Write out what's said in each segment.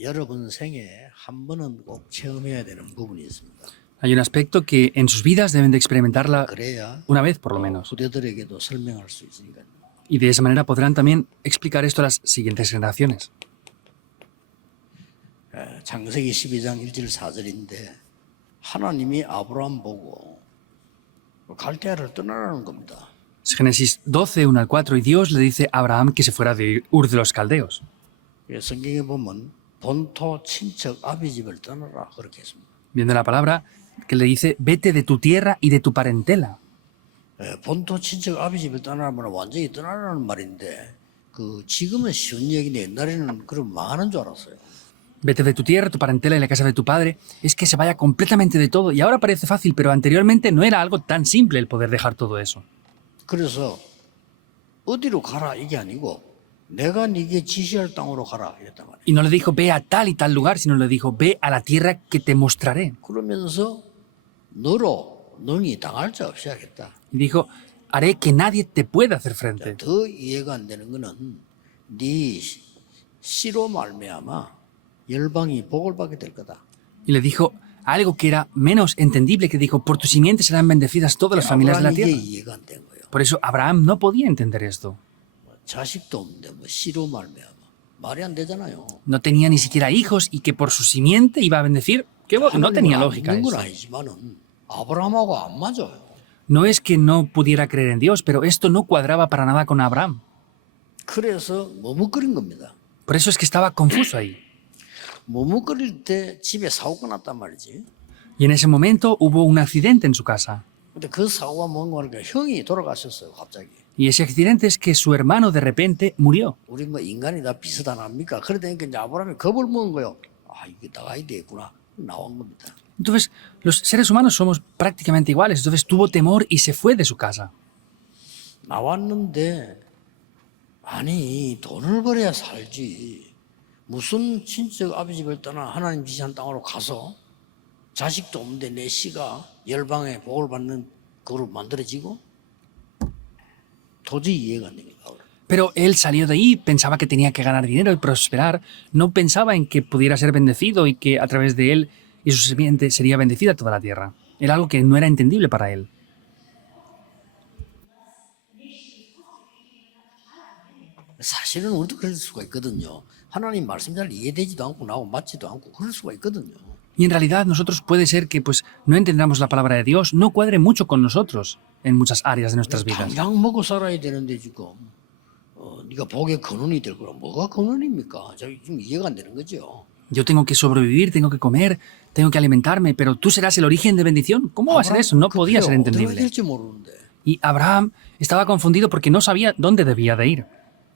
여러분 생에 한 번은 꼭 체험해야 되는 부분이 있습니다. Hay un aspecto que en sus vidas deben de experimentarla 그래야 una vez por lo menos. 후대들에게도 설명할 수 있으니까요. Y de esa manera podrán también explicar esto a las siguientes generaciones. 창세기 12장 1절 4절인데 하나님이 아브라함 보고 갈대아를 떠나라는 겁니다. Es Génesis 12, 1 al 4, y Dios le dice a Abraham que se fuera de Ur de los Caldeos. 성경에 보면 본토 친척 아비 집을 떠나라 그렇게 했습니다. Viendo la palabra que le dice, vete de tu tierra y de tu parentela. 본토 친척 아비 집을 떠나면 완전히 떠나라는 말인데 지금은 쉬운 얘기인데 옛날에는 그럼 망하는 줄 알았어요. Vete de tu tierra, tu parentela y la casa de tu padre. Es que se vaya completamente de todo. Y ahora parece fácil, pero anteriormente no era algo tan simple el poder dejar todo eso. 그래서 어디로 가라 이게 아니고 내가 네게 지시할 땅으로 가라 이랬단 말이에요. Y no le dijo, ve a tal y tal lugar, sino le dijo, ve a la tierra que te mostraré. 그러면서 너로 능히 당할 자 없이 하겠다. Y dijo, haré que nadie te pueda hacer frente. 더 이해가 안 되는 거는 네 씨로 말미암아 열방이 복을 받게 될 거다. Y le dijo algo que era menos entendible, que dijo, por tu simiente serán bendecidas todas las familias de la 이게 tierra. 이해가 안 된 거예요. Por eso Abraham no podía entender esto. 자식도 없는데 뭐 씨로 말미암아 말이 안 되잖아요. No tenía ni siquiera hijos y que por su simiente iba a bendecir. No tenía lógica 있는 건 eso. 아니지만은 아브라함하고 안 맞아요. No es que no pudiera creer en Dios, pero esto no cuadraba para nada con Abraham. 그래서 머뭇거린 겁니다. Por eso es que estaba confuso ahí. 머뭇거릴 때 집에 사고가 났단 말이지. Y en ese momento hubo un accidente en su casa. 근데 그 사고가 뭔가 하니까 형이 돌아가셨어요, 갑자기. Y ese accidente es que su hermano de repente murió. 우리 뭐 인간이 다 비슷하답니까? 그러다니까 이제 아브라함이 겁을 먹은 거예요. 아, 이게 나가야 되겠구나. 나온 겁니다. Entonces, los seres humanos somos prácticamente iguales. Entonces tuvo temor y se fue de su casa. 나왔는데 아니 돈을 벌어야 살지. 무슨 친척 아비 집을 떠나 하나님 지시한 땅으로 가서 자식도 없는데 내 씨가 열방에 복을 받는 그로 만들어지고 도저히 이해가 안 됩니다. Pero él salió de ahí, pensaba que tenía que ganar dinero y prosperar. No pensaba en que pudiera ser bendecido y que a través de él y su simiente sería bendecida toda la tierra. Era algo que no era entendible para él. 사실은 우리도 그럴 수가 있거든요. 하나님 말씀 잘 이해되지도 않고 나하고 맞지도 않고 그럴 수가 있거든요. Y en realidad nosotros puede ser que pues no entendamos la palabra de Dios, no cuadre mucho con nosotros en muchas áreas de nuestras vidas. 당장 먹고 살아야 되는데 지금 네가 복의 근원이 될 거라 뭐가 근원입니까? 지금 이해가 안 되는 거죠. Yo tengo que sobrevivir, tengo que comer, tengo que alimentarme, pero tú serás el origen de bendición. ¿Cómo va a ser eso? No podía ser 어떻게 entendible. 될지 모르는데 Y Abraham estaba confundido porque no sabía dónde debía de ir.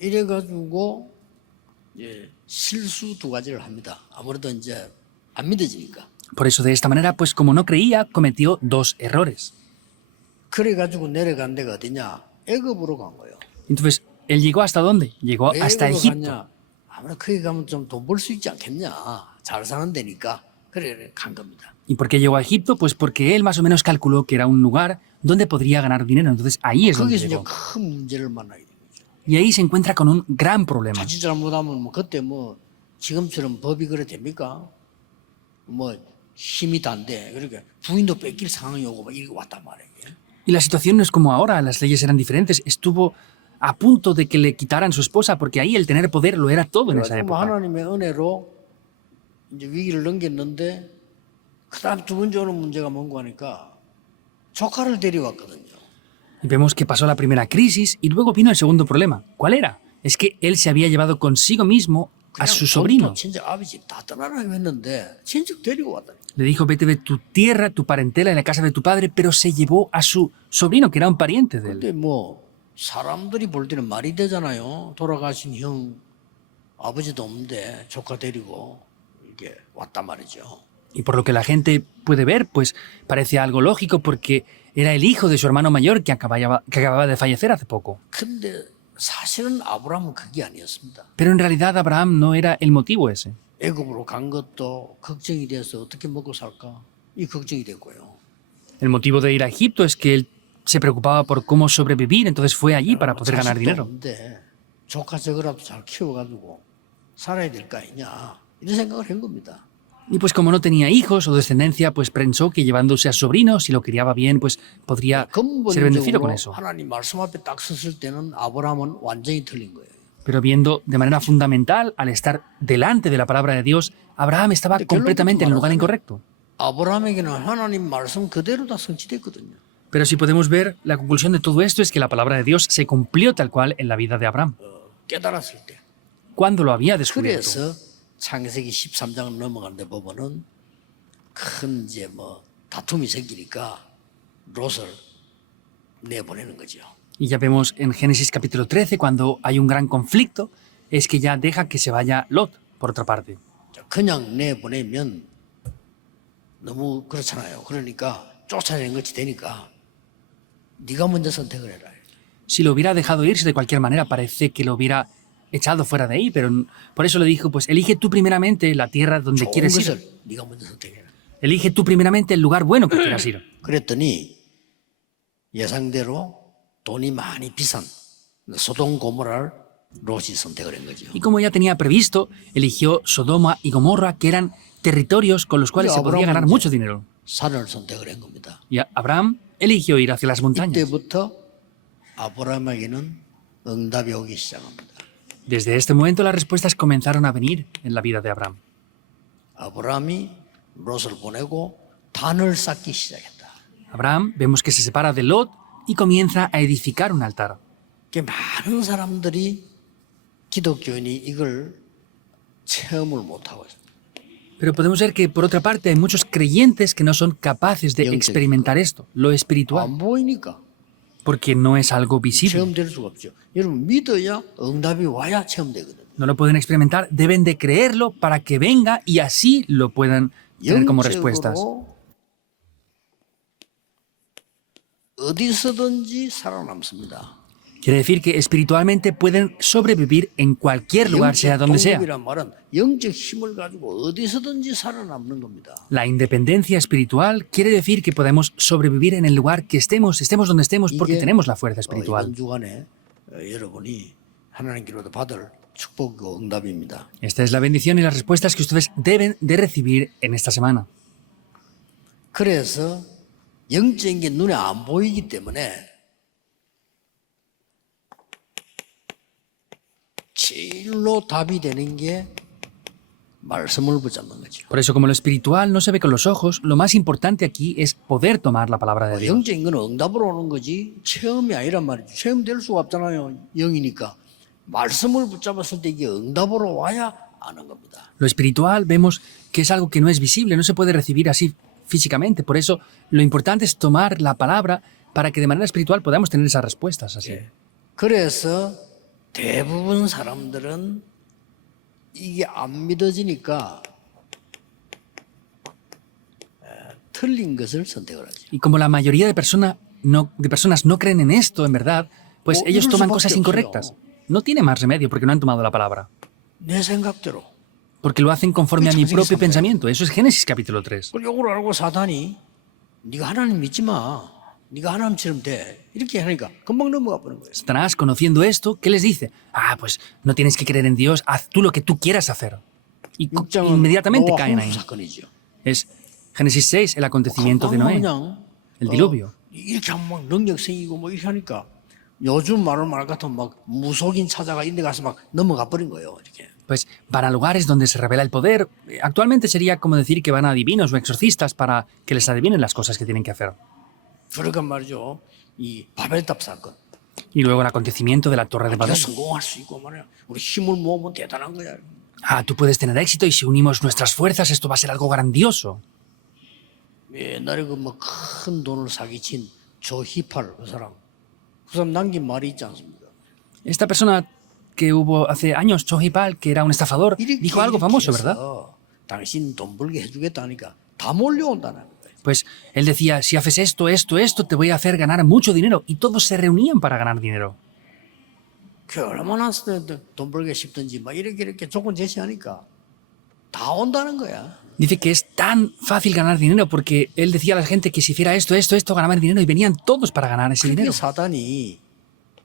이래가지고 이제 실수 두 가지를 합니다. 아무래도 이제 안 믿어지니까. Por eso de esta manera, pues como no creía, cometió dos errores. 그래가지고 내려간 데가 어디냐? 애굽으로 간 거예요. Entonces, ¿él llegó hasta dónde? Llegó 왜 hasta 애굽으로 Egipto. 갔냐? 아무래도 거기 가면 좀 돈 벌 수 있지 않겠냐? 잘 사는 데니까 그래 간 겁니다. ¿Y por qué llegó a Egipto? Pues porque él más o menos calculó que era un lugar donde podría ganar dinero. Entonces ahí es donde 거기서 이제 llegó. 큰 문제를 만나게 됩니다. Y ahí se encuentra con un gran problema. 자칫 잘못하면 뭐 그때 뭐 지금처럼 법이 그래 됩니까? 뭐 힘이 단데 그러니까 부인도 뺏길 상황이 오고 막 이렇게 왔단 말이에요. Y la situación no es como ahora, las leyes eran diferentes. Estuvo a punto de que le quitaran su esposa, porque ahí el tener poder lo era todo en esa 그래서 뭐 época. 하나님의 은혜로 이제 위기를 넘겼는데 그다음 두 번째 오는 문제가 뭔가 하니까 조카를 데려왔거든요. Y vemos que pasó la primera crisis y luego vino el segundo problema. ¿Cuál era? Es que él se había llevado consigo mismo a su sobrino. 친척 아버지 다 떠나라고 했는데 친척 데리고 왔다니. Le dijo, vete de tu tierra, tu parentela y la casa de tu padre, pero se llevó a su sobrino, que era un pariente de él. 근데 뭐 사람들이 볼 때는 말이 되잖아요. 돌아가신 형 아버지도 없는데 조카 데리고 이렇게 왔단 말이죠. Y por lo que la gente puede ver, pues parece algo lógico porque era el hijo de su hermano mayor que acababa de fallecer hace poco. 근데 사실은 아브라함은 그게 아니었습니다. Pero en realidad Abraham no era el motivo ese. 애굽으로 간 것도 걱정이 돼서 어떻게 먹고 살까? 이 걱정이 됐고요. El motivo de ir a Egipto es que él se preocupaba por cómo sobrevivir, entonces fue allí para poder ganar 자식도 dinero. 없는데 조카 저거라도 잘 키워가지고 살아야 될 거 아니냐 이런 생각을 한 겁니다. Y pues como no tenía hijos o descendencia, pues pensó que llevándose a su sobrino, si lo criaba bien, pues podría ser bendecido con 근본적으로 eso. 하나님 말씀 앞에 딱 섰을 때는 아브라함은 완전히 틀린 거예요. Pero viendo de manera fundamental, al estar delante de la palabra de Dios, Abraham estaba completamente en el lugar incorrecto. 아브라함에게는 하나님 말씀 그대로 다 성취됐거든요. Pero si podemos ver, la conclusión de todo esto es que la palabra de Dios se cumplió tal cual en la vida de Abraham, 깨달았을 때. cuando lo había descubierto. 그래서 창세기 13장을 넘어가는데 보면은 큰 이제 뭐 다툼이 생기니까 롯을 내보내는 거죠. Y ya vemos en Génesis capítulo 13, cuando hay un gran conflicto, es que ya deja que se vaya Lot, por otra parte. 그냥 내보내면 너무 그렇잖아요. 그러니까 쫓아내는 것이 되니까 네가 먼저 선택을 해라. Si lo hubiera dejado irse de cualquier manera, parece que lo hubiera echado fuera de ahí, pero por eso le dijo, pues elige tú primeramente la tierra donde 좋은 quieres ir. 것을 네가 먼저 선택해라. Elige tú primeramente el lugar bueno que quieras ir. 그랬더니 예상대로 돈이 많이 비싼 소돔 고모라를 롯이 선택을 한 거죠. Y como ya tenía previsto, eligió Sodoma y Gomorra, que eran territorios con los cuales se podía ganar mucho dinero. 산을 선택을 한 겁니다. Y Abraham eligió ir hacia las montañas. 이때부터 아브라함에게는 응답이 오기 시작합니다. Desde este momento las respuestas comenzaron a venir en la vida de Abraham. 아브라함이 롯을 보내고 단을 쌓기 시작했다. Abraham vemos que se separa de Lot y comienza a edificar un altar. 그 많은 사람들이 기독교인이 이걸 체험을 못하고 있어요. Pero podemos ver que, por otra parte, hay muchos creyentes que no son capaces de experimentar esto, lo espiritual, 안 보이니까 porque no es algo visible. 체험될 수가 없죠. 여러분 믿어야 응답이 와야 체험되거든요. No lo pueden experimentar, deben de creerlo para que venga y así lo puedan tener como respuestas. 영적으로 어디서든지 살아남습니다. Quiere decir que espiritualmente pueden sobrevivir en cualquier lugar, sea donde sea. 독립이란 말은 영적 힘을 가지고 어디서든지 살아남는 겁니다. La independencia espiritual quiere decir que podemos sobrevivir en el lugar que estemos donde estemos, porque tenemos la fuerza espiritual. 이번 주간에 여러분이 하나님께로부터 받을 축복과 응답입니다. Esta es la bendición y las respuestas que ustedes deben de recibir en esta semana. 그래서 영적인 게 눈에 안 보이기 때문에 제일로 답이 되는 게 말씀을 붙잡는 거죠. Por eso, como lo espiritual no se ve con los ojos, lo más importante aquí es poder tomar la palabra de Dios. 영적인 건 응답으로 오는 거지 체험이 아니란 말이죠. 체험될 수가 없잖아요. 영이니까. 말씀을 붙잡았을 때 이게 응답으로 와야 아는 겁니다. Lo espiritual vemos que es algo que no es visible, no se puede recibir así físicamente. Por eso, lo importante es tomar la palabra para que de manera espiritual podamos tener esas respuestas así. 그래서 대부분 사람들은 이게 안 믿어지니까 틀린 것을 선택을 하죠. Y como la mayoría de personas no creen en esto, en verdad, pues Oh, ellos 이럴 toman 수밖에 cosas 없어요. incorrectas. No tiene más remedio porque no han tomado la palabra. 내 생각대로. Porque lo hacen conforme a mi Génesis propio 3. pensamiento. Eso es Génesis capítulo 3. 그걸 요걸 알고 사단이 네가 하나님 믿지 마. 네가 하나님처럼 돼. 이렇게 하니까 금방 넘어가 버린 거예요. Satanás, conociendo esto, ¿qué les dice? Ah, pues no tienes que creer en Dios, haz tú lo que tú quieras hacer. Y inmediatamente 노아 caen 홍수 ahí. 사건이죠. Es Génesis 6, el acontecimiento de Noé, 그냥 el diluvio. 이렇게 하면 막 능력 생기고 뭐 이렇게 하니까 요즘 말을 말 같으면 막 무속인 찾아가 인데 가서 막 넘어가 버린 거예요. 이렇게. Pues van a lugares donde se revela el poder. Actualmente sería como decir que van a adivinos o exorcistas para que les adivinen las cosas que tienen que hacer. 그러니까 말이죠. 이 바벨탑 사건. Y luego el acontecimiento de la Torre de 우리가 Babel. 성공할 수 있고 말이야. 우리 힘을 모으면 대단한 거야. Ah, tú puedes tener éxito y si unimos nuestras fuerzas esto va a ser algo grandioso. 옛날에 그 뭐 큰 돈을 사기친 조히팔 그 사람 남긴 말이 있지 않습니까? Esta persona que hubo hace años, Chohipal, que era un estafador, dijo algo famoso, ¿verdad? 해서 당신 돈 벌게 해주겠다니까 다 몰려온다는 거예요. Pues él decía, si haces esto, esto, esto, te voy a hacer ganar mucho dinero. Y todos se reunían para ganar dinero. 그 얼마나 돈 벌게 싶든지 막 이렇게 조건 제시하니까 다 온다는 거야. Dice que es tan fácil ganar dinero porque él decía a la gente que si hiciera esto, esto, esto, ganaban dinero y venían todos para ganar ese 그게 dinero. 사단이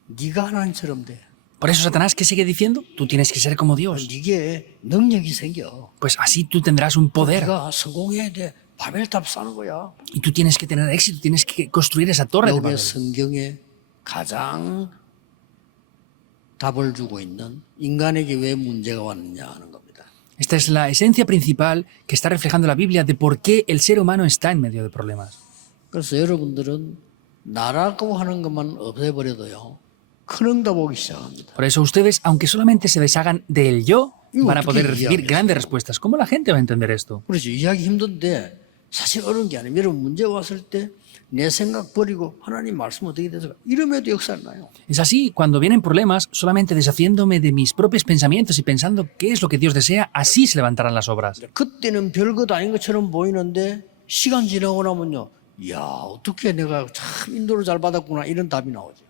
네가 하나님처럼 돼. Por eso Satanás, ¿qué sigue diciendo? Tú tienes que ser como Dios. 이게 능력이 생겨. Pues así tú tendrás un poder. 네가 성공해야 돼. 바벨탑 쌓는 거야. Y tú tienes que tener éxito, tienes que construir esa torre de 이게 Babel. 성경에 가장 답을 주고 있는 인간에게 왜 문제가 왔느냐 하는 겁니다. Esta es la esencia principal que está reflejando la Biblia de por qué el ser humano está en medio de problemas. 그래서 여러분들은 나라고 하는 것만 없애버려도요. 큰 응답 오기 시작합니다. Por eso ustedes, aunque solamente se deshagan del yo, Igo, van a ¿tú qué poder recibir iya기했어? grandes respuestas. ¿Cómo la gente va a entender esto? 그렇죠. 이해하기 힘든데 사실 어려운 게 아니에요. 여러분 문제 왔을 때 내 생각 버리고 하나님 말씀 어떻게 돼서 이러면도 역사를 나요. Es así, cuando vienen problemas, solamente deshaciéndome de mis propios pensamientos y pensando qué es lo que Dios desea, así se levantarán las obras. 그때는 별것 아닌 것처럼 보이는데 시간 지나고 나면요. 야 어떻게 내가 참 인도를 잘 받았구나 이런 답이 나오죠.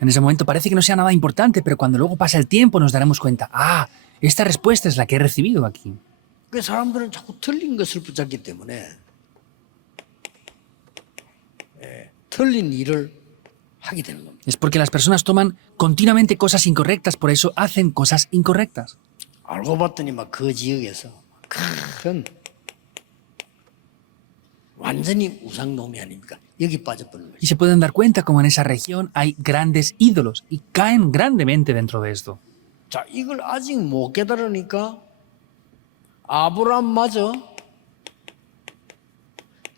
En ese momento parece que no sea nada importante, pero cuando luego pasa el tiempo nos daremos cuenta, ah, esta respuesta es la que he recibido aquí. 그 사람들은 자꾸 틀린 것을 붙잡기 때문에 틀린 일을 하게 되는 겁니다. Es porque las personas toman continuamente cosas incorrectas, por eso hacen cosas incorrectas. 알고 봤더니 막 그 지역에서 큰 완전히 우상놈이 아닙니까? 여기 빠져버리는 거죠. Y se pueden dar cuenta como en esa región hay grandes ídolos y caen grandemente dentro de esto. 자, 이걸 아직 못 깨달으니까 아브라함마저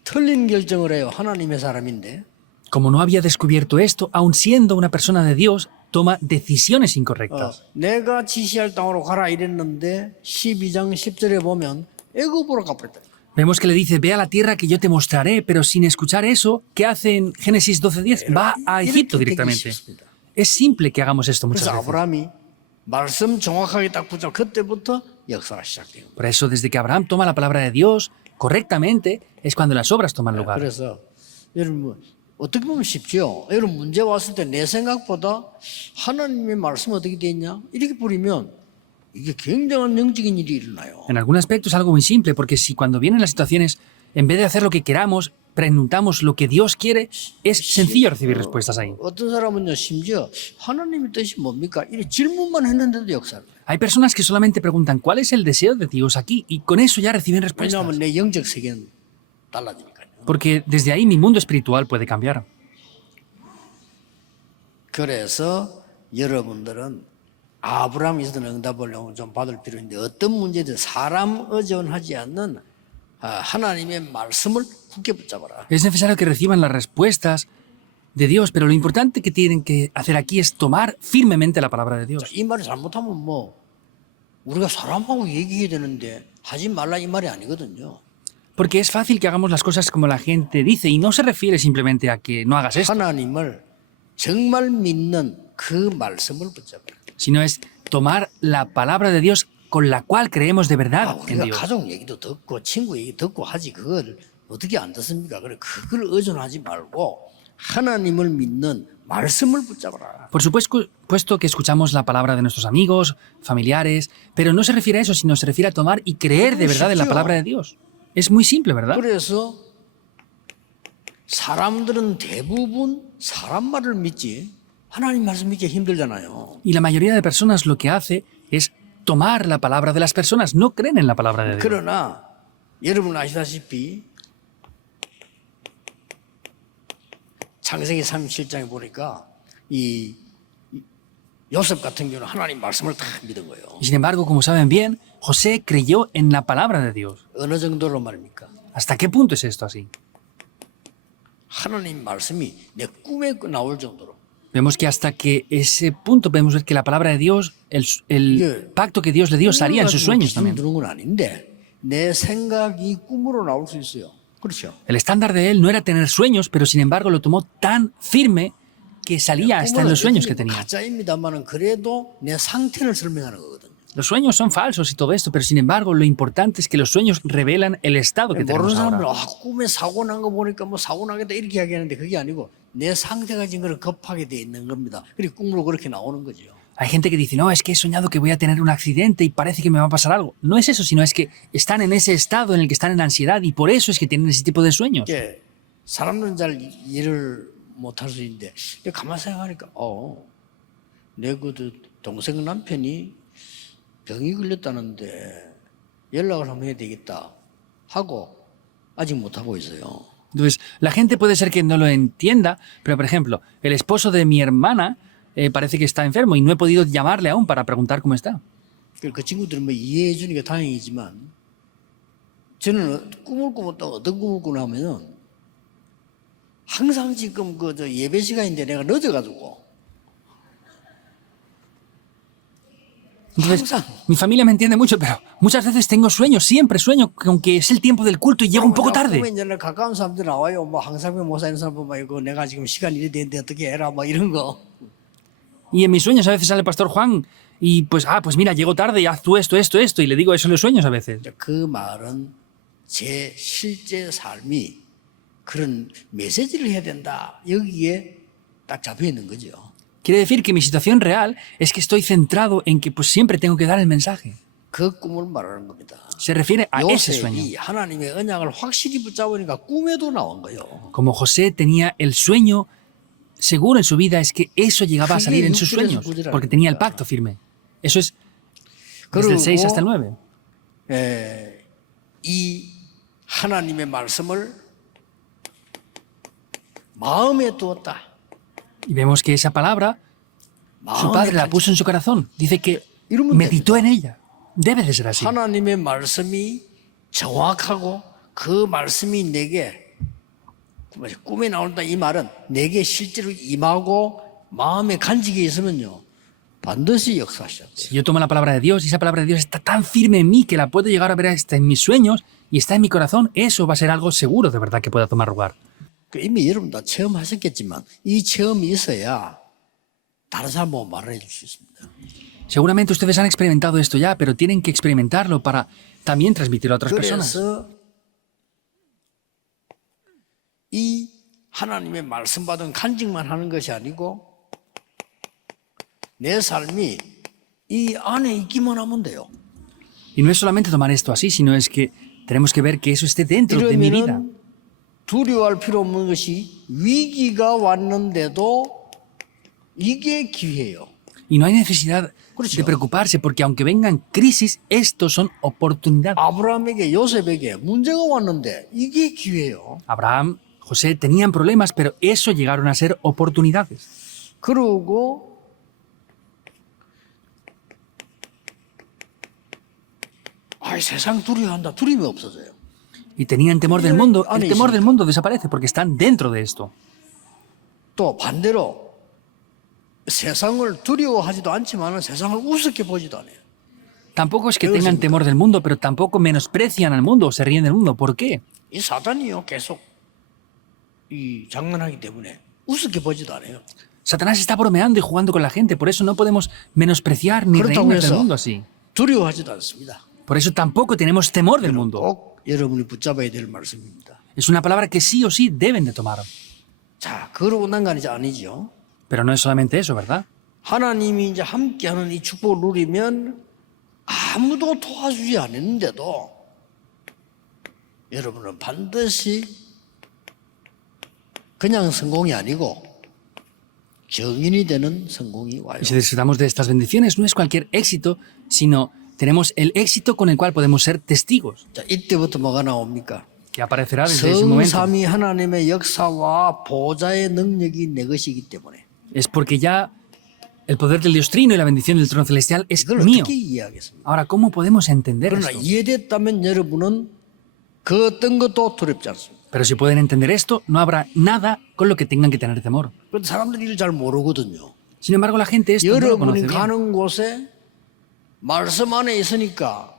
틀린 결정을 해요. 하나님의 사람인데. Como no había descubierto esto, aun siendo una persona de Dios, toma decisiones incorrectas. 내가 지시할 땅으로 가라 이랬는데 12장 10절에 보면 애굽으로 가버렸다. Vemos que le dice, ve a la tierra que yo te mostraré, pero sin escuchar eso, ¿qué hace en Génesis 12:10? Va a Egipto directamente. Es simple que hagamos esto muchas 그래서 veces. 아브라함이 말씀 정확하게 딱 붙잡고 그때부터 역사가 시작돼요. Por eso, desde que Abraham toma la palabra de Dios correctamente, es cuando las obras toman lugar. 그래서 여러분 어떻게 보면 쉽죠. 여러분 문제 왔을 때 내 생각보다 하나님의 말씀 어떻게 돼 있냐 이렇게 뿌리면 이게 굉장한 영적인 일이 일어나요. En algún aspecto es algo muy simple, porque si cuando vienen las situaciones, en vez de hacer lo que queramos, preguntamos lo que Dios quiere, es sencillo recibir respuestas ahí. 어떤 사람은요 심지어 하나님의 뜻이 뭡니까? 이렇게 질문만 했는데도 역사를. Hay personas que solamente preguntan cuál es el deseo de Dios aquí y con eso ya reciben respuestas. 왜냐하면 내 영적 세계는 달라지니까요. Porque desde ahí mi mundo espiritual puede cambiar. 그래서 여러분들은 아브라함이 있었던 응답을 좀 받을 필요 있는데 어떤 문제든 사람 의존하지 않는 하나님의 말씀을 굳게 붙잡아라. Es necesario que reciban las respuestas de Dios, pero lo importante que tienen que hacer aquí es tomar firmemente la palabra de Dios. 이 말을 잘못하면 뭐 우리가 사람하고 얘기해야 되는데 하지 말라 이 말이 아니거든요. Porque es fácil que hagamos las cosas como la gente dice y no se refiere simplemente a que no hagas esto, 하나님을 정말 믿는 그 말씀을 붙잡아라. sino es tomar la palabra de Dios con la cual creemos de verdad en 우리가 Dios. 가족 얘기도 듣고 친구 얘기 듣고 하지 그걸 어떻게 안 듣습니까? 그래 그걸 의존하지 말고 하나님을 믿는 말씀을 붙잡아라. Por supuesto que escuchamos la palabra de nuestros amigos, familiares, pero no se refiere a eso, sino se refiere a tomar y creer de verdad en la palabra de Dios. Es muy simple, ¿verdad? 그래서 사람들은 대부분 사람 말을 믿지 하나님 말씀 믿기 힘들잖아요. Y la mayoría de personas lo que hace es tomar la palabra de las personas, no creen en la palabra de Dios. 그러나 여러분 아시다시피 창세기 37장에 보니까 이 요셉 같은 경우는 하나님 말씀을 다 믿은 거예요. Y sin embargo, como saben bien, José creyó en la palabra de Dios. 어느 정도로 말입니까? ¿Hasta qué punto es esto así? 하나님 말씀이 내 꿈에 나올 정도로. Vemos que hasta que ese punto podemos ver que la palabra de Dios, el pacto que Dios le dio salía en sus sueños también. 드는 건 아닌데 내 생각이 꿈으로 나올 수 있어요. 그렇죠? El estándar de él no era tener sueños, pero sin embargo lo tomó tan firme que salía hasta en los sueños que tenía. 가짜입니다만은 그래도 내 상태를 설명하는 거거든요. Los sueños son falsos y todo esto, pero sin embargo lo importante es que los sueños revelan el estado que 모르는 tenemos 사람들은 ahora. 꿈에 사고 난 거 보니까 뭐 사고 나겠다 이렇게 이야기하는데 그게 아니고 내 상태가 지금 그렇게 급하게 돼 있는 겁니다. 그리고 꿈으로 그렇게 나오는 거죠. Hay gente que dice, no, es que he soñado que voy a tener un accidente y parece que me va a pasar algo. No es eso, sino es que están en ese estado en el que están en ansiedad y por eso es que tienen ese tipo de sueños. 이게 사람들은 잘 이해를 못할 수 있는데 가만히 생각하니까 내그 동생 남편이 병이 걸렸다는데 연락을 한번 해야 되겠다 하고 아직 못하고 있어요. Entonces, la gente puede ser que no lo entienda, pero por ejemplo, el esposo de mi hermana parece que está enfermo y no he podido llamarle aún para preguntar cómo está. 그 친구들은 뭐 이해해 주니까 다행이지만 저는 꿈을 꾸었다 어떤 꿈을 꾸나 하면은 항상 지금 저 예배 시간인데 내가 늦어가지고 Entonces, 항상 mi familia me entiende mucho, pero muchas veces tengo sueños, siempre sueño con que es el tiempo del culto y llego un poco tarde. 꿈에 이제 가까운 사람들 나와요. 뭐 항상병 모사 이런 사람 보면 이거 내가 지금 시간 이래 되는데 어떻게 해라 뭐 이런 거. Y en mis sueños a veces sale el pastor Juan y pues mira, llego tarde y haz tú esto, esto, esto. Y le digo eso en los sueños a veces. 그 말은 제 실제 삶이 그런 메시지를 해야 된다. 여기에 딱 잡혀 있는 거죠. Quiere decir que mi situación real es que estoy centrado en que pues siempre tengo que dar el mensaje. 그 꿈을 말하는 겁니다. Se refiere a ese sueño. 요셉이 하나님의 언약을 확실히 붙잡으니까 꿈에도 나온 거예요. Como José tenía el sueño seguro en su vida, es que eso llegaba a salir en sus sueños, porque tenía el pacto firme. Eso es desde el 6 hasta el 9. 이 하나님의 말씀을 마음에 두었다. Y vemos que esa palabra, su padre la puso en su corazón. Dice que meditó en ella. Debe de ser así. 하나님의 말씀이 정확하고 그 말씀이 내게 꿈에 나온다 이 말은 내게 실제로 임하고 마음에 간직이 있으면요 반드시 역사하셔야 돼요. Si yo tomo la palabra de Dios y esa palabra de Dios está tan firme en mí que la puedo llegar a ver hasta en mis sueños y está en mi corazón, eso va a ser algo seguro de verdad que pueda tomar lugar. 이미 여러분 다 체험하셨겠지만 이 체험이 있어야 다른 사람 보고 말을 해줄 수 있습니다. Seguramente ustedes han experimentado esto ya, pero tienen que experimentarlo para también transmitirlo a otras personas. 그래서 이 하나님의 말씀 받은 간직만 하는 것이 아니고 내 삶이 이 안에 있기만 하면 돼요. Y no es solamente tomar esto así, sino es que tenemos que ver que eso esté dentro de mi vida. 이러면은 두려워할 필요 없는 것이 위기가 왔는데도 이게 기회예요. Y no hay necesidad de preocuparse porque aunque vengan crisis, estos son oportunidades. 아브라함에게 요셉에게 문제가 왔는데 이게 기회예요. Abraham, José tenían problemas, pero eso llegaron a ser oportunidades. 그러고 세상 두려워한다. 두려움이 없어져요. Y tenían temor del mundo. El temor del mundo desaparece porque están dentro de esto. 또 반대로 세상을 두려워하지도 않지만 세상을 우습게 보지도 않아요. Tampoco es que tengan temor del mundo, pero tampoco menosprecian al mundo o se ríen del mundo. ¿Por qué? 이 사단이요 계속 이 장난하기 때문에 우습게 보지도 않아요. Satanás está bromeando y jugando con la gente, por eso no podemos menospreciar ni 그렇다고 reírnos del 해서 mundo así. 두려워하지도 않습니다. Por eso tampoco tenemos temor del mundo. 꼭 여러분이 붙잡아야 될 말씀입니다. Es una palabra que sí o sí deben de tomar. 자, 그러고 난 거 아니죠. Pero no es solamente eso, ¿verdad? 하나님이 이제 함께하는 이 축복을 누리면 아무도 도와주지 않았는데도 여러분은 반드시 그냥 성공이 아니고 정인이 되는 성공이 와요. Y si disfrutamos de estas bendiciones, no es cualquier éxito, sino tenemos el éxito con el cual podemos ser testigos, 자, 이때부터 뭐가 나옵니까? que aparecerá desde ese momento. 성삼위 하나님의 역사와 보좌의 능력이 내 것이기 때문에 Es porque ya el poder del Dios Trino y la bendición del trono celestial es 이걸 mío. 어떻게 이해하겠습니까? Ahora, ¿cómo podemos entender 그러나 esto? 이해됐다면 여러분은 그 어떤 것도 두렵지 않습니다. Pero si pueden entender esto, no habrá nada con lo que tengan que tener temor. 그런데 사람들이 이를 잘 모르거든요. Sin embargo, la gente esto no lo conoce 여러분이 bien. 가는 곳에 말씀 안에 있으니까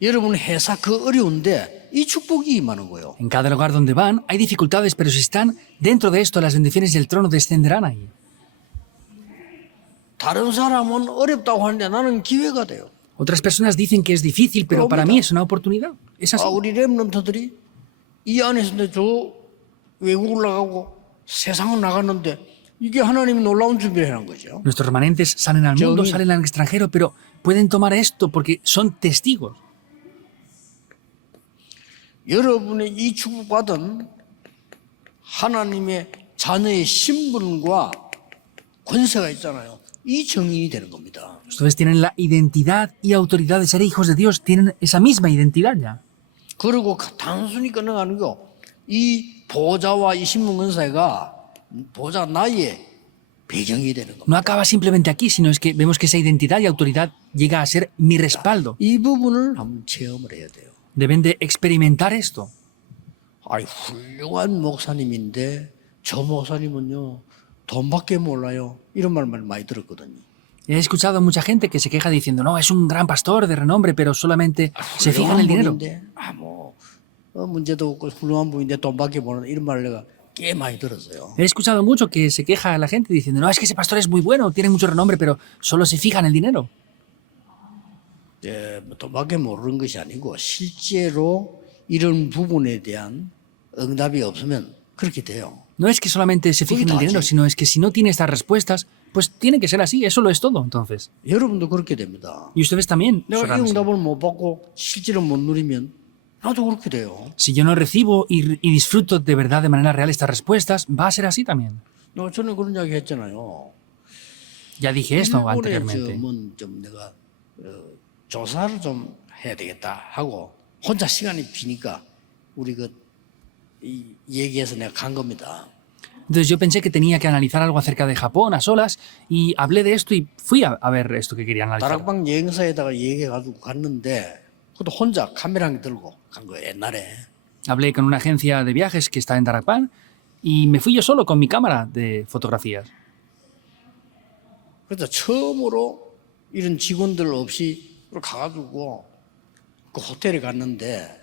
여러분 회사 그 어려운데 이 축복이 임하는 거예요. En cada lugar donde van hay dificultades, pero si están dentro de esto, las bendiciones del trono descenderán ahí. 다른 사람은 어렵다고 하는데 나는 기회가 돼요. Otras personas dicen que es difícil, pero para mí es una oportunidad. Es así. 우리 렘넌트들이 이 안에서 저 외국 올라가고 세상을 나갔는데 이게 하나님이 놀라운 준비를 해놓은 거죠. Nuestros remanentes salen al mundo, salen al extranjero, pero pueden tomar esto porque son testigos. 여러분의 이 축복받은 하나님의 자녀의 신분과 권세가 있잖아요. 이 정인이 되는 겁니다. Ustedes tienen la identidad y autoridad de ser hijos de Dios, tienen esa misma identidad ya. 그리고 단순히 끝나가는 거, 이 보좌와 이 신문권세가 보좌 나의 배경이 되는 겁니다. No acaba simplemente aquí, sino es que vemos que esa identidad y autoridad llega a ser mi respaldo. 이 부분을 한번 체험을 해야 돼요. Deben de experimentar esto. 아이 훌륭한 목사님인데 저 목사님은요 돈밖에 몰라요. 이런 말만 많이 들었거든요. He escuchado a mucha gente que se queja diciendo, no, es un gran pastor de renombre, pero solamente se fija en el dinero. 문제도 없고 훌륭한 분인데 돈밖에 모르는 이런 말을 내가 꽤 많이 들었어요. He escuchado mucho que se queja a la gente diciendo, no, es que ese pastor es muy bueno, tiene mucho renombre, pero solo se fija en el dinero. 돈밖에 모르는 것이 아니고 실제로 이런 부분에 대한 응답이 없으면 그렇게 돼요. No es que solamente se fije en el dinero, sino es que si no tiene estas respuestas, pues tiene que ser así, eso lo es todo, entonces. 여러분도 그렇게 됩니다. Y ustedes también. 내가 이 serán así. 응답을 못 받고 실제로 못 누리면 나도 그렇게 돼요. Si yo no recibo y disfruto de verdad, de manera real, estas respuestas, va a ser así también. 저는 그런 이야기 했잖아요. Ya dije esto 일본에 anteriormente. 좀 내가 조사를 좀 해야 되겠다 하고 혼자 시간이 비니까 우리 얘기해서 내가 간 겁니다. Entonces yo pensé que tenía que analizar algo acerca de Japón a solas y hablé de esto y fui a ver esto que quería analizar. 다락방 여행사에다가 얘기해가지고 갔는데 그것도 혼자 카메라 한 개 들고 간 거예요 옛날에. Hablé con una agencia de viajes que está en Darakpan y me fui yo solo con mi cámara de fotografías. 그래서 처음으로 이런 직원들 없이 가가지고 그 호텔에 갔는데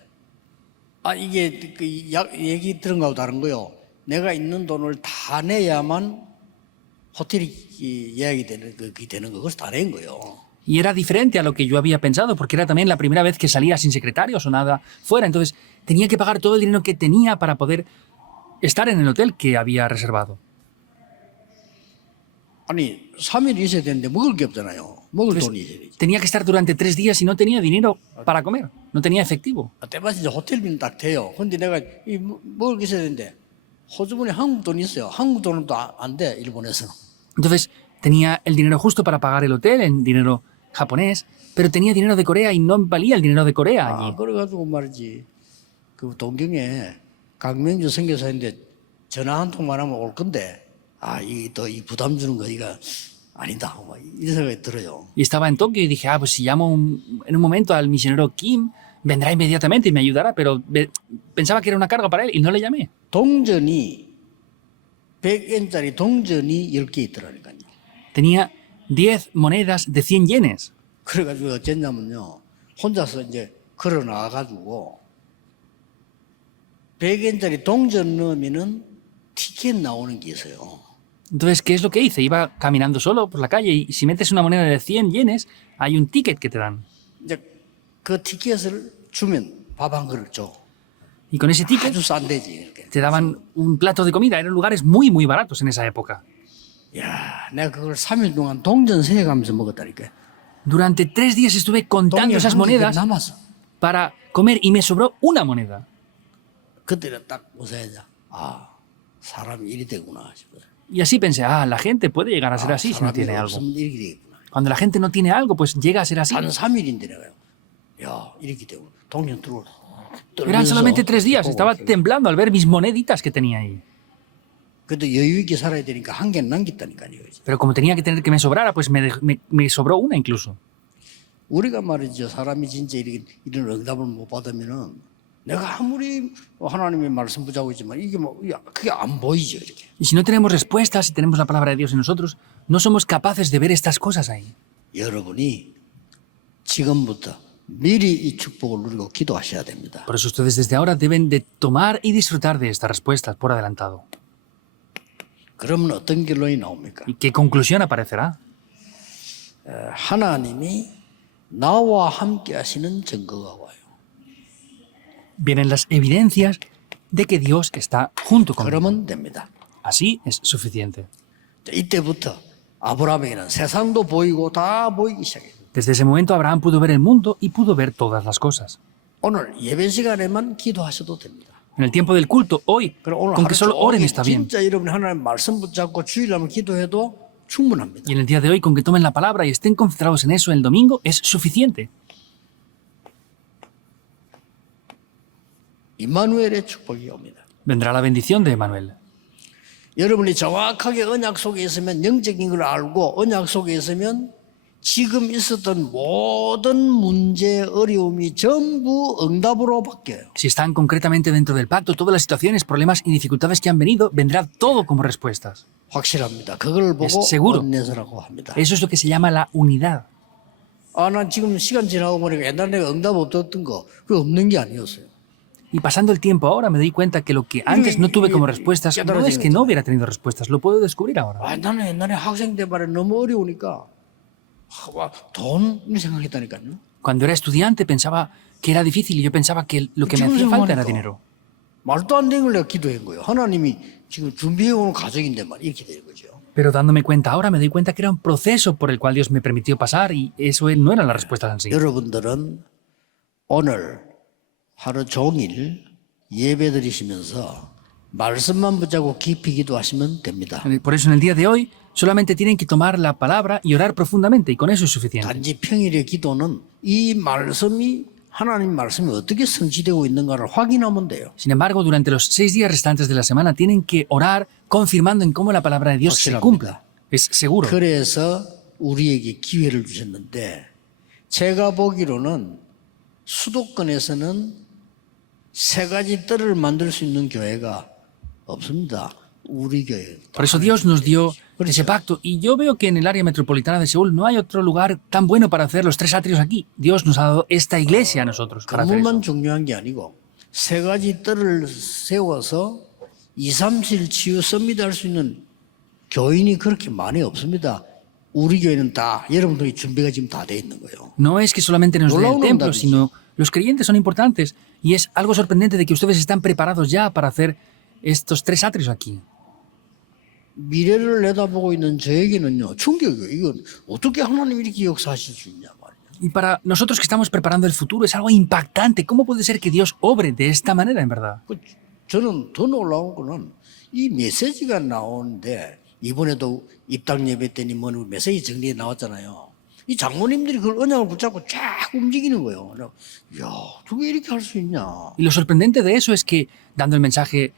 이게 얘기 들은 거하고 다른 거요. 내가 있는 돈을 다 내야만 호텔이 예약이 되는 그게 되는 거 그것을 다 낸 거요. Y era diferente a lo que yo había pensado, porque era también la primera vez que salía sin secretarios o nada fuera. Entonces tenía que pagar todo el dinero que tenía para poder estar en el hotel que había reservado. 아니 3일 있어야 되는데 먹을 게 없잖아요. 먹을 돈이 있어야 되지. Tenía que estar durante 3 días y no tenía dinero para comer. No tenía efectivo. 때마침 이제 호텔비는 딱 돼요. 근데 내가 먹을 게 있어야 되는데 호주머니 한국 돈이 있어요. 한국 돈은 또 안 돼, 일본에서. Entonces tenía el dinero justo para pagar el hotel en dinero japonés, pero tenía dinero de Corea y no valía el dinero de Corea allí. 그래가지고 말이지. 그 동경에 강명주 선교사인데 전화 한 통만 하면 올 건데 이 부담 주는 거 이거 아니다. 이런 생각이 들어요. Y estaba en Tokio y dije, pues si llamo en un momento al misionero Kim, vendrá inmediatamente y me ayudará, pero pensaba que era una carga para él y no le llamé. 동전이 100엔짜리 동전이 10개 있더라니까요. Tenía 10 monedas de 100 yenes. 그래가지고 어쨌냐면요. 혼자서 이제 걸어 나와가지고 100엔짜리 동전 넣으면은 티켓 나오는 게 있어요. Entonces, ¿qué es lo que hice? Iba caminando solo por la calle y si metes una moneda de 100 yenes, hay un ticket que te dan. 이제 그 티켓을 주면 밥 한 그릇 줘. Y con ese ticket 아주 싼 데지 이렇게. te daban un plato de comida. Eran lugares muy, muy baratos en esa época. 야, 내가 그걸 3일 동안 동전 세가면서 먹었다니까. Durante 3 días estuve contando esas monedas 남았어. para comer y me sobró una moneda. 그때는 딱 웃어야죠. 사람이 이리 되구나 싶어요. Y así pensé, la gente puede llegar a ser así si no 사람이 tiene algo. 없으면 이렇게 되겠구나. Cuando la gente no tiene algo, pues llega a ser así. 단 3일인데 내가 이렇게 되고 동전 들어오라. Eran solamente 3 días. Estaba temblando al ver mis moneditas que tenía ahí. 그래도 여유 있게 살아야 되니까 한 개는 남겼다니까요. Pero como tenía que tener que me sobrara, pues me sobró una incluso. 우리가 말이죠. 사람이 진짜 이런 응답을 못 받으면은 내가 아무리 하나님의 말씀 붙잡고 있지만 이게 그게 안 보이죠 이렇게. Y si no tenemos respuestas, si tenemos la palabra de Dios en nosotros, no somos capaces de ver estas cosas ahí. 여러분이 지금부터 미리 이 축복을 누리고 기도하셔야 됩니다. Por eso ustedes desde ahora deben de tomar y disfrutar de estas respuestas por adelantado. 그러면 어떤 결론이 나옵니까? ¿Y qué conclusión aparecerá? 하나님이 나와 함께 하시는 증거가 와요. Vienen las evidencias de que Dios está junto conmigo. 그러면 됩니다. Así es suficiente. 이때부터 아브라함에게는 세상도 보이고 다 보이기 시작해요. Desde ese momento Abraham pudo ver el mundo y pudo ver todas las cosas. 오늘 예배 시간에만 기도하셔도 됩니다. En el tiempo del culto, hoy, 그럼 오늘 con 하루 que solo oren 종일 está bien. 진짜 여러분이 하나님 말씀 붙잡고 주일날 기도해도 충분합니다. Y en el día de hoy, con que tomen la palabra y estén concentrados en eso el domingo, es suficiente. 임마누엘의 축복이 옵니다. Vendrá la bendición de Emmanuel. 여러분이 정확하게 언약 속에 있으면 영적인 걸 알고 언약 속에 있으면 지금 있었던 모든 문제, 어려움이 전부 응답으로 바뀌어요. Si están concretamente dentro del pacto, todas las situaciones, problemas y dificultades que han venido, vendrá todo como respuestas. 확실합니다. 그걸 보고 seguro. 원내서라고 합니다. Eso es lo que se llama la unidad. 난 지금 시간 지나고 보니까 옛날에 내가 응답 없었던 거 그거 없는 게 아니었어요. Y pasando el tiempo ahora me doy cuenta que lo que antes no tuve como respuestas no es que no hubiera tenido respuestas, lo puedo descubrir ahora. 나는 옛날에 학생 때 말에 너무 어려우니까 돈을 생각했다니까요. Cuando era estudiante pensaba que era difícil y yo pensaba que lo que me hacía falta era dinero. 말도 안 되는 걸 내가 기도한 거예요. 하나님이 지금 준비해온 과정인데 말 이렇게 되는 거죠. Pero dándome cuenta ahora me doy cuenta que era un proceso por el cual Dios me permitió pasar y eso no eran las respuestas en sí. 여러분들은 오늘 하루 종일 예배 드리시면서 말씀만 붙잡고 깊이 기도하시면 됩니다. Por eso en el día de hoy solamente tienen que tomar la palabra y orar profundamente y con eso es suficiente. 단지 평일의 기도는 이 말씀이 하나님 말씀이 어떻게 성취되고 있는가를 확인하면 돼요. Sin embargo, durante los 6 días restantes de la semana tienen que orar confirmando en cómo la palabra de Dios se cumpla. Es seguro. 그래서 우리에게 기회를 주셨는데 제가 보기로는 수도권에서는 세 가지 뜰을 만들 수 있는 교회가 없습니다. 우리 교회. Por eso Dios nos dio ese pacto y yo veo que en el área metropolitana de Seúl no hay otro lugar tan bueno para hacer los 3 atrios aquí. Dios nos ha dado esta iglesia a nosotros para hacer eso. 건물만 중요한 게 아니고 세 가지 뜰을 세워서 2, 3일 치유 서밋할 수 있는 교인이 그렇게 많이 없습니다. 우리 교회는 다 여러분들이 준비가 지금 다 돼 있는 거예요. No es que solamente nos dé el templo, sino los creyentes son importantes y es algo sorprendente de que ustedes están preparados ya para hacer estos 3 atrios aquí. 미래를 내다보고 있는 저에게는요 충격이에요. 이건 어떻게 하나님이 이렇게 역사하실 수 있냐 말이에요. Y para nosotros que estamos preparando el futuro es algo impactante. ¿Cómo puede ser que Dios obre de esta manera en verdad? 저는 더 놀라운 거는 이 메시지가 나오는데 이번에도 입당 예배 때니 뭐 메시지 정리에 나왔잖아요. 이 장로님들이 그걸 언약을 붙잡고 쫙 움직이는 거예요. 야, 어떻게 이렇게 할 수 있냐. Y lo sorprendente de eso es que, dando el mensaje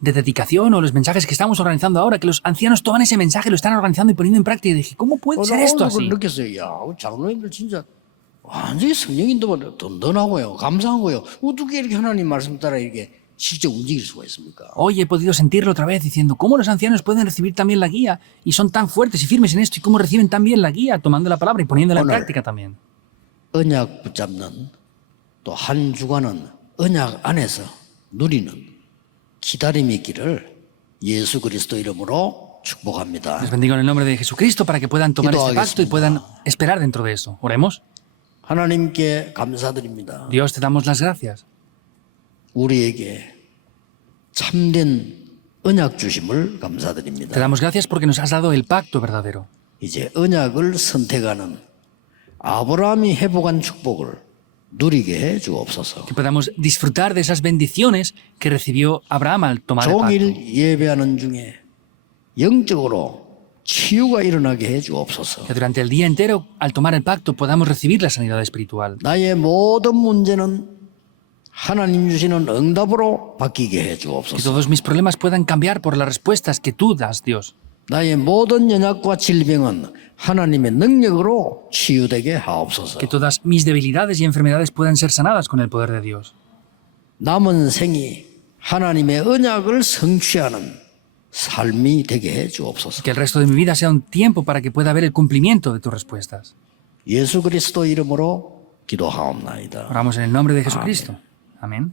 de dedicación o los mensajes que estamos organizando ahora, que los ancianos toman ese mensaje, lo están organizando y poniendo en práctica. Y dije, ¿cómo puede ser esto así? 느꼈어요. 야, 장로님들 진짜 완전히 성령인도 든든하고요. 감사하고요. 어떻게 이렇게 하나님 말씀 따라 이렇게 실제 움직일 수가 있습니까? Hoy he podido sentirlo otra vez diciendo cómo los ancianos pueden recibir también la guía y son tan fuertes y firmes en esto y cómo reciben tan bien la guía tomando la palabra y poniéndola en práctica también. 언약 붙잡는 또 한 주간은 언약 안에서 누리는 기다림의 길을 예수 그리스도 이름으로 축복합니다. Les bendigo en el nombre de Jesucristo para que puedan tomar este pacto y puedan esperar dentro de eso. Oremos. 하나님께 감사드립니다. Dios, te damos las gracias. 우리에게 참된 언약 주심을 Te 감사드립니다. damos gracias porque nos has dado el pacto verdadero. 이제 언약을 선택하는 아브라함이 회복한 축복을 누리게 해 주옵소서. Que podamos disfrutar de esas bendiciones que recibió Abraham al tomar el pacto. 종일 예배하는 중에 영적으로 치유가 일어나게 해 주옵소서. Que durante el día entero, al tomar el pacto, podamos recibir la sanidad espiritual. 나의 모든 문제는 하나님 주시는 응답으로 바뀌게 해 Que 주옵소서. todos mis problemas puedan cambiar por las respuestas que tú das, Dios. 나의 모든 연약과 질병은 하나님의 능력으로 치유되게 하옵소서. Que todas mis debilidades y enfermedades puedan ser sanadas con el poder de Dios. 남은 생이 하나님의 언약을 성취하는 삶이 되게 해 주옵소서. Que el resto de mi vida sea un tiempo para que pueda ver el cumplimiento de tus respuestas. 예수 그리스도 이름으로 기도하옵나이다. Oramos en el nombre de Jesucristo. Amén.